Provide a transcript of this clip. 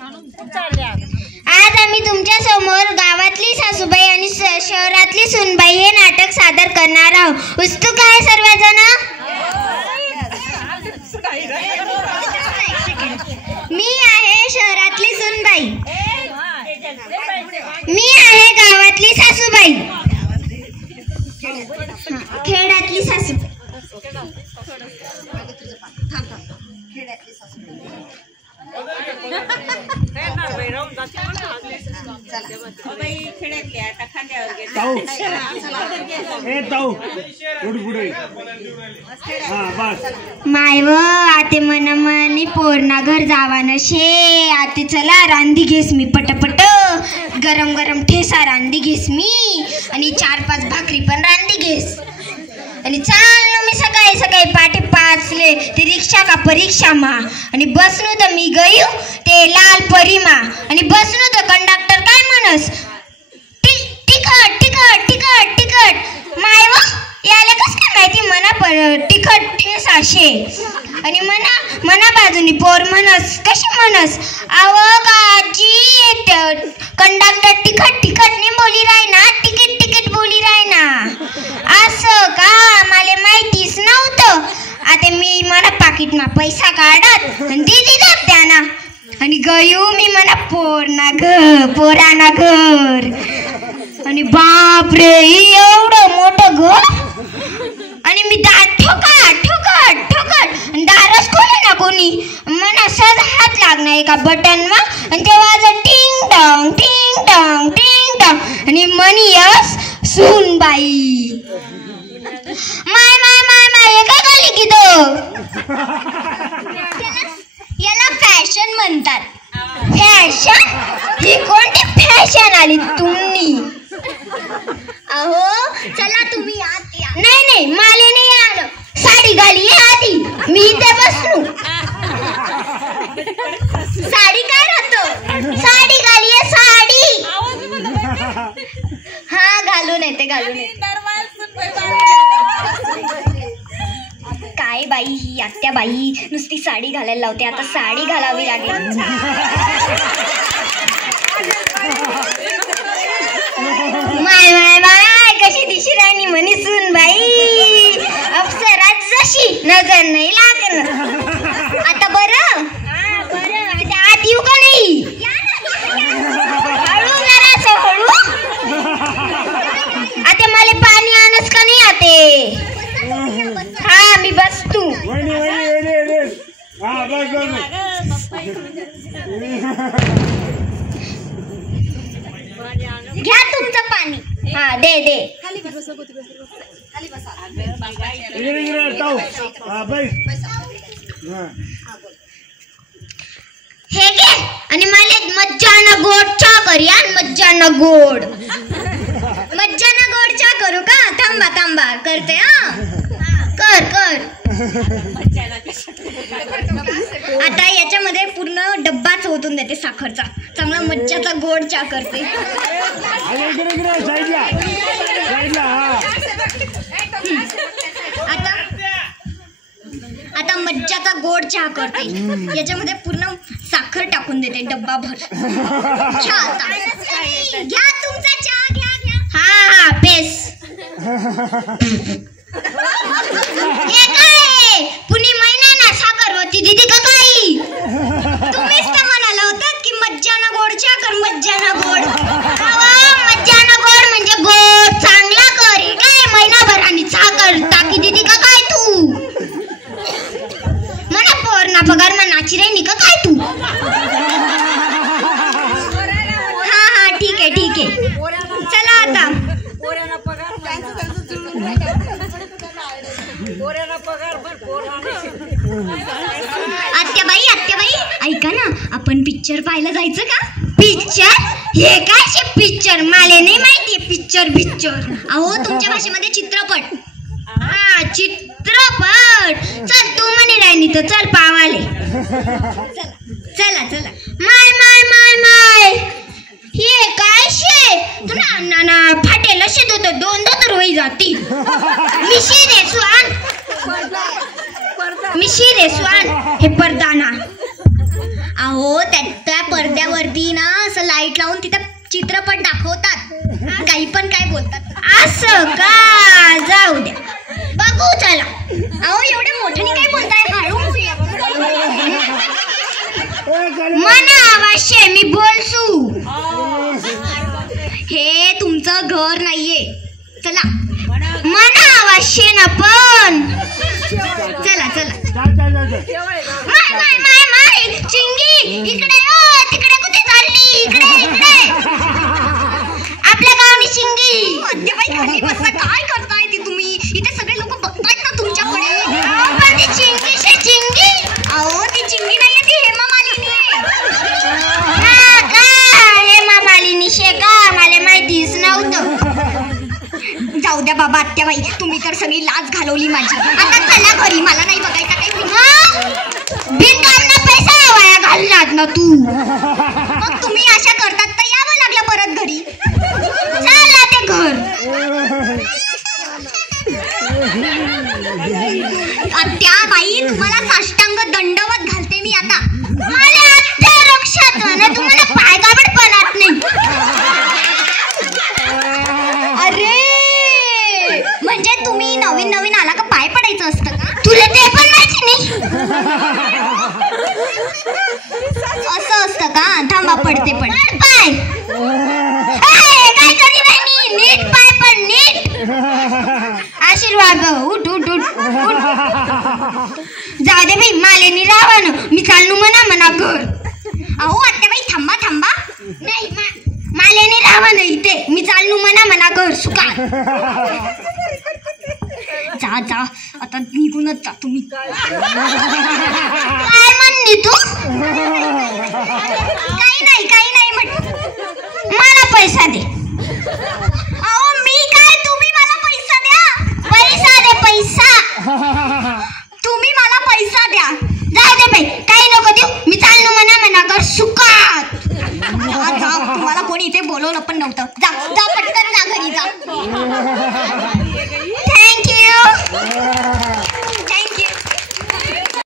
आज आम्ही तुमच्या समोर गावातली सासूबाई आणि शहरातली सुनबाई हे नाटक सादर करणार आहोत. उत्सुक आहे सर्वजण? मी आहे शहरातली सुनबाई. मी आहे गावातली सासूबाई. खेड्यातली सासूबाई. माय व आते मनामनी पोरणा घर जावान शे. आते चला रांधी घेस मी पटपट. गरम गरम ठेसा रांधी घेस मी आणि 4-5 भाकरी पण रांधी घेस. आणि चाललो मी सकाळी सकाळी पाठी 5ले ते रिक्षा का परीक्षा मा. आणि बसलो तर मी गयो ते लाल परीमा. आणि बसलो तर कंडक्टर काय म्हणस, तिखट तिखट तिखट तिखट. माय व याला कस काय माहिती मना तिखट ठेस असे. आणि मना बाजूनी पोर म्हणस, कशी म्हणस, आव काजी कंडक्टर तिखट तिखट ने बोली राय ना, तिकीट तिकीट बोली राय ना. असं का, मला माहितीच नव्हतं. आता मी मला पाकिटमा पैसा काढत आणि ती दिलात त्याना. आणि गयो मी मला पोराना घर. आणि बापरे एवढं मोठं घर. आणि मी दात ठोकट ठोकट ठोकट आणि दारच खोले ना कोणी. मला सहज हात लागणार एका बटनवा आणि ते वाजत टिंग डॉंग टिंग डॉंग टिंग डॉंग. आणि मनी यस सुनबाई. माय माय माय माय हे काय झाली की तो. याला फॅशन म्हणतात. फॅशन? ही कोणती फॅशन आली तुम्ही? अहो चला तुम्ही आत या. नाही नाही मला नाही आलं. साडी घाली आधी, मी इथे बसलो. साडी काय राहतो? साडी घाली साडी. हा घालून येते घालून येते. काय बाई ही आत्या बाई नुसती साडी घालायला लावते. आता साडी घालावी लागेल. माय माय माय कशी दिशी राणी म्हणे सुन बाई. अप्सरात जशी नजर नाही लागणार. आता बरं आता आत येऊ का नाही? हळू जरासं हळू. आता मला पाणी आणस का नाही आते? हा मी बसतो. घ्या तुमचं पाणी. हा दे दे. हे घे. आणि मला मज्जानं गोड चहा कर या. मज्जानं गोड. मज्जानं गोड चहा करू का? थांबा थांबा करते. हा कर कर. आता याच्यामध्ये पूर्ण डब्बाच ओतून देते साखरचा. चांगला मज्जाचा गोड चहा करते. आता मज्जाचा गोड चहा करते. याच्यामध्ये पूर्ण साखर टाकून देते डब्बा भर. घ्या तुमचा चहा घ्या घ्या. हा हा पेस. हे काय पुणी महिना ना साखरवती दिदी का काही? तुम्हीच तर म्हणाला होतात की मज्जानं गोड चहा कर. मज्जानं गोड. मज्जानं गोड म्हणजे गोड चांगला कर. हे काय महिनाभराने साखर टाकी दिदी का काय तू? मला पोरणा पगार मा नाची राहिनी का काय तू? हा हा ठीक आहे ठीक आहे. चला आता आत्याबाई ऐका ना, आपण पिक्चर पाहायला जायचं का? पिक्चर? हे काय पिक्चर? मला नाही माहिती पिक्चर. अहो तुमच्या भाषेमध्ये चित्रपट. हा चित्रपट. चल तू म्हणे राहिनी तर चल पावाले. चला चला. माय माय माय माय हे काय शे? तुला नाना फाटेल असे दोन तर होई जाती. मिशी रे स्वान हे परदाना. अहो त्या असं का? जाऊ द्या, बघू चला. अहो एवढ्या मोठ्याने काय बोलताय? हळू मना अवश्य मी बोलसू. हे तुमचं घर नाहीये. चला मना अवश्य ना पण. चला चला. माय माय माय माय चिंगी इकडे. तिकडे कुठे चालली? इकडे इकडे. आपल्या गावनी चिंगी. बाई खाली बसा. काय करताय ते तुम्ही? इथे सगळे लोक बघतायत ना तुमच्याकडे. पण ती चिंगी शे चिंगी. अहो ती चिंगी नाहीये, ती हेमा मालिनी आहे. हा का? हेमा मालिनी शे का? मला माहितीच नव्हतं. जाऊ द्या बाबा आत्याबाई, तुम्ही तर सगळी लाज घालवली माझी. आता चला घरी, मला नाही बघायचा काही. बिनकामना पैसा वाया घालणार ना तू. मग तुम्ही अशा करतात तर यावं लागलं परत घरी. चला ते घर. आत्याबाई तुम्हाला साष्टांग दंडवत घालते मी आता. मला आत्या लक्षात ना, तुम्हाला पायगावड पडत नाही. अरे म्हणजे तुम्ही नवीन नवीन आला का पाय पडायचं असतं का? तुला ते पण माहिती नाही. असं असतं का? थांबा पडते पण पाय. काय करी नाही, नीट पाय पण नीट. आशीर्वाद. उठ उठ उठ उठ. जाऊ दे बाई, मालेनी रावण. मी चालू म्हणा घर. अहो आत्याबाई थांबा थांबा. नाही मालेनी रावण इथे. मी चालू म्हणा घर सुका. जा जा आता निघूनच जा तुम्ही. काय म्हणली तू? काही नाही म्हण. मला पैसा दे. अहो मी काय? तुम्ही मला पैसा द्या. पैसा दे पैसा. तुम्ही मला पैसा द्या. जाऊ दे बाई, काही नको देऊ. मी चालू म्हणा घर सुकात. जा, तुम्हाला कोणी इथे बोलवलं पण नव्हतं. जा जा पटकन जा घरी जा. थँक्यू.